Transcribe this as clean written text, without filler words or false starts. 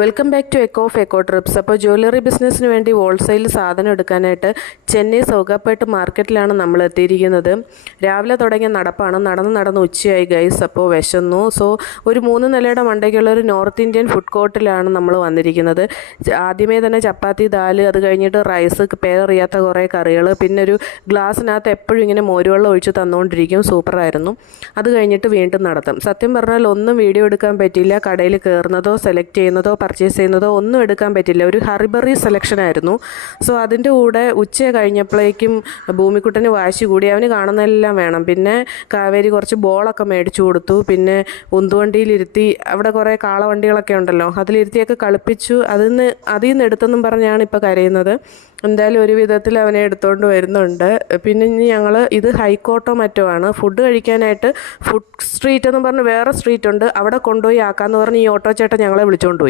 Welcome back to echo of echo trips. അപ്പോൾ jewellery ബിസിനസ്സിന് വേണ്ടി ഹോൾസെയിൽ സാധനം എടുക്കാനായിട്ട് ചെന്നൈ സൗകാപ്പേട്ട് മാർക്കറ്റിലാണ് നമ്മൾ എത്തിയിരിക്കുന്നത്. രാവിലെ തുടങ്ങിയ നടപ്പാണ്. നടന്ന് ഉച്ചയായി ഗൈസ്. അപ്പോൾ വിശന്നു. സോ ഒരു 3 നിലയുടെ മണ്ടയ്ക്കുള്ള ഒരു നോർത്ത് ഇന്ത്യൻ ഫുഡ് കോർട്ടിലാണ് നമ്മൾ വന്നിരിക്കുന്നത്. ആദ്യമേ തന്നെ ചപ്പാത്തി, ദാല്, അത് കഴിഞ്ഞിട്ട് റൈസ്, പേരറിയാത്ത കുറേ കറികൾ, പിന്നെ ഒരു ഗ്ലാസ്സിനകത്ത് എപ്പോഴും ഇങ്ങനെ മോരുവെള്ളം ഒഴിച്ച് തന്നുകൊണ്ടിരിക്കും. സൂപ്പറായിരുന്നു. അത് കഴിഞ്ഞിട്ട് വീണ്ടും നടത്തും. സത്യം പറഞ്ഞാൽ ഒന്നും വീഡിയോ എടുക്കാൻ പറ്റിയില്ല. കടയിൽ കയറുന്നതോ സെലക്ട് ചെയ്യുന്നതോ പർച്ചേസ് ചെയ്യുന്നതോ ഒന്നും എടുക്കാൻ പറ്റില്ല. ഒരു ഹറിബറി സെലക്ഷൻ ആയിരുന്നു. സോ അതിൻ്റെ കൂടെ ഉച്ച കഴിഞ്ഞപ്പോഴേക്കും ഭൂമിക്കുട്ടന് വാശി കൂടി. അവന് കാണുന്നതെല്ലാം വേണം. പിന്നെ കാവേരി കുറച്ച് ബോളൊക്കെ മേടിച്ചു കൊടുത്തു. പിന്നെ ഉന്തുവണ്ടിയിലിരുത്തി, അവിടെ കുറേ കാളവണ്ടികളൊക്കെ ഉണ്ടല്ലോ, അതിലിരുത്തിയൊക്കെ കളിപ്പിച്ചു. അതിൽ നിന്ന് എടുത്തെന്നും പറഞ്ഞാണ് ഇപ്പോൾ കരയുന്നത്. എന്തായാലും ഒരു വിധത്തിൽ അവനെ എടുത്തുകൊണ്ട് വരുന്നുണ്ട്. പിന്നെ ഇനി ഞങ്ങൾ ഇത് ഹൈക്കോട്ടോ മറ്റോ ആണ് ഫുഡ് കഴിക്കാനായിട്ട്. ഫുഡ് സ്ട്രീറ്റ് എന്ന് പറഞ്ഞ് വേറെ സ്ട്രീറ്റ് ഉണ്ട്, അവിടെ കൊണ്ടുപോയി ആക്കാമെന്ന് പറഞ്ഞ് ഈ ഓട്ടോ ചേട്ടൻ ഞങ്ങളെ വിളിച്ചുകൊണ്ട് പോയി.